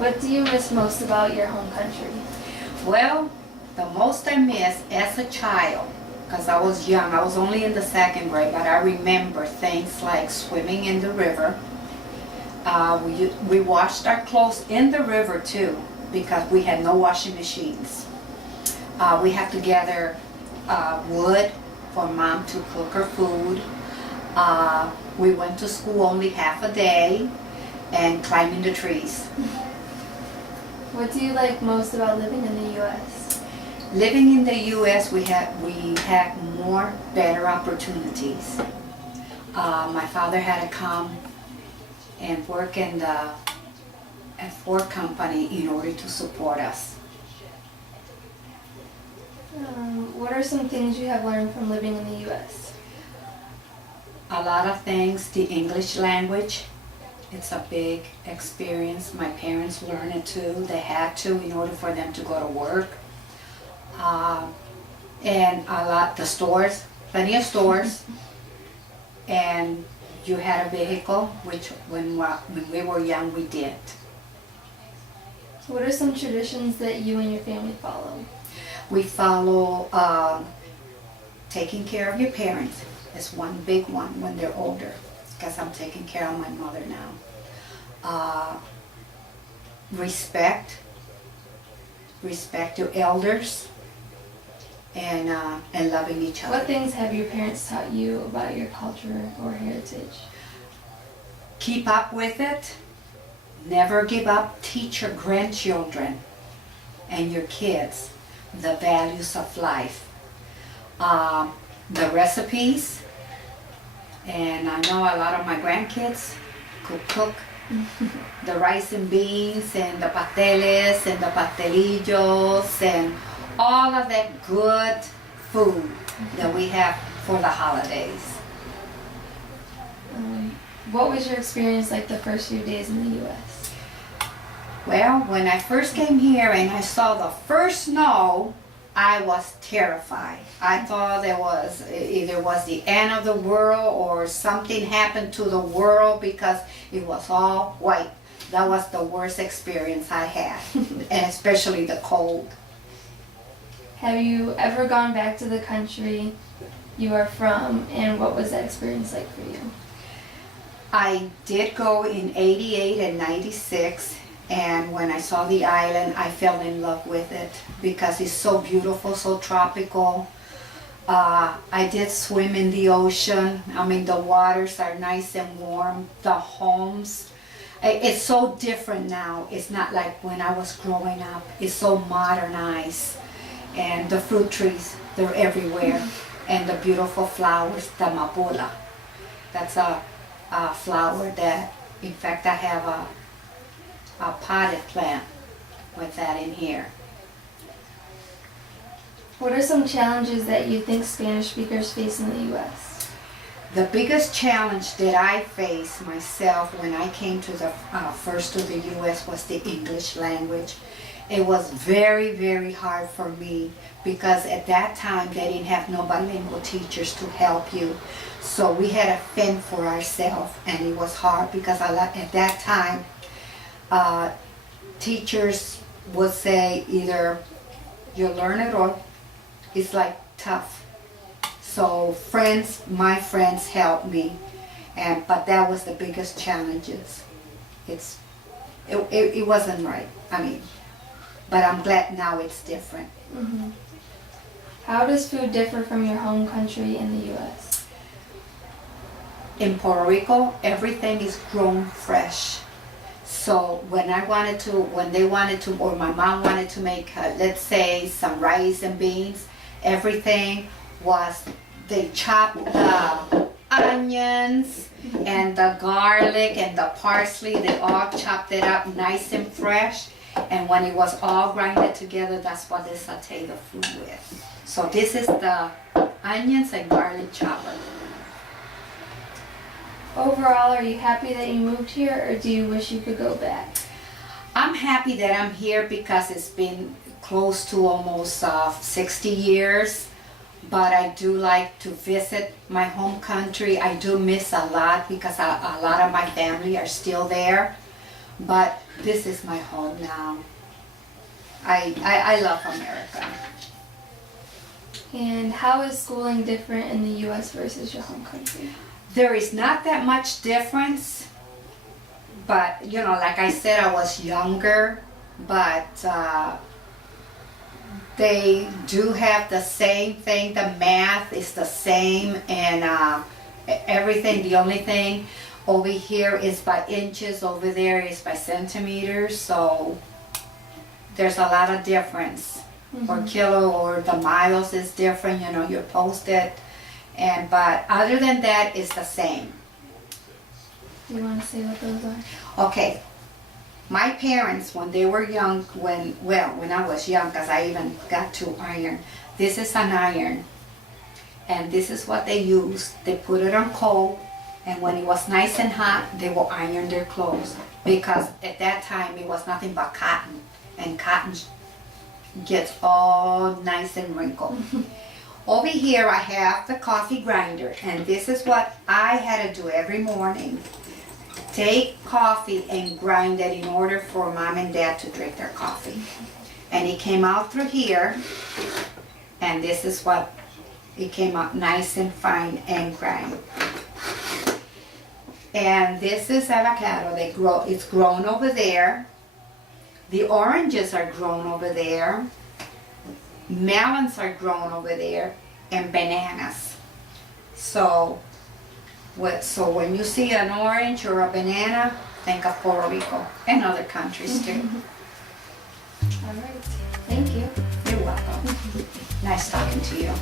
What do you miss most about your home country? Well, the most I miss as a child, because I was young, I was only in the second grade, but I remember things like swimming in the river. We washed our clothes in the river too, because we had no washing machines. We had to gather wood for mom to cook her food. We went to school only half a day and climbing the trees. What do you like most about living in the U.S.? Living in the U.S., we had more better opportunities. My father had to come and work in the Ford company in order to support us. What are some things you have learned from living in the U.S.? A lot of things, the English language, it's a big experience. My parents learned it too. They had to in order for them to go to work. And the stores, plenty of stores. And you had a vehicle, which when we were young, we didn't. What are some traditions that you and your family follow? We follow taking care of your parents. It's one big one when they're older, because I'm taking care of my mother now. Respect your elders, and loving each other. What things have your parents taught you about your culture or heritage? Keep up with it. Never give up. Teach your grandchildren and your kids the values of life. The recipes, and I know a lot of my grandkids could cook the rice and beans and the pasteles and the pastelillos and all of that good food that we have for the holidays. What was your experience like the first few days in the U.S.? Well, when I first came here and I saw the first snow, I was terrified. I thought either was the end of the world or something happened to the world because it was all white. That was the worst experience I had, and especially the cold. Have you ever gone back to the country you are from, and what was that experience like for you? I did go in '88 and '96, and when I saw the island, I fell in love with it because it's so beautiful, so tropical. I did swim in the ocean. I mean, the waters are nice and warm. The homes, it's so different now. It's not like when I was growing up. It's so modernized. And the fruit trees, they're everywhere. And the beautiful flowers, the mapula. That's a flower that, in fact, I have a potted plant with that in here. What are some challenges that you think Spanish speakers face in the U.S.? The biggest challenge that I faced myself when I came to the first to the U.S. was the English language. It was very, very hard for me because at that time they didn't have no bilingual teachers to help you. So we had to fend for ourselves, and it was hard because at that time teachers would say either you learn it or it's like tough. So my friends helped me, but that was the biggest challenges. It wasn't right. I mean, but I'm glad now it's different. Mm-hmm. How does food differ from your home country in the U.S.? In Puerto Rico, everything is grown fresh. So when they wanted to, or my mom wanted to make, let's say, some rice and beans, everything was, they chopped the onions and the garlic and the parsley, they all chopped it up nice and fresh. And when it was all grinded together, that's what they saute the food with. So this is the onions and garlic chopper. Overall, are you happy that you moved here, or do you wish you could go back? I'm happy that I'm here because it's been close to almost 60 years. But I do like to visit my home country. I do miss a lot because a lot of my family are still there. but this is my home now. I love America. And how is schooling different in the U.S. versus your home country? There is not that much difference, but you know, like I said, I was younger, but they do have the same thing. The math is the same, and everything. The only thing over here is by inches, over there is by centimeters, so there's a lot of difference. Or kilo, or the miles is different, you know, you're posted. But other than that, it's the same. Do you want to say what those are? Okay, my parents, when they were young, when I was young, because I even got to iron, this is an iron, and this is what they used. They put it on coal, and when it was nice and hot, they will iron their clothes, because at that time it was nothing but cotton, and cotton gets all nice and wrinkled. Over here I have the coffee grinder, and this is what I had to do every morning. Take coffee and grind it in order for mom and dad to drink their coffee. And it came out through here, and this is what it came out, nice and fine and grind. And this is avocado. It's grown over there. The oranges are grown over there. Melons are grown over there, and bananas. So when you see an orange or a banana, think of Puerto Rico and other countries too. All right. Thank you. You're welcome. Nice talking to you.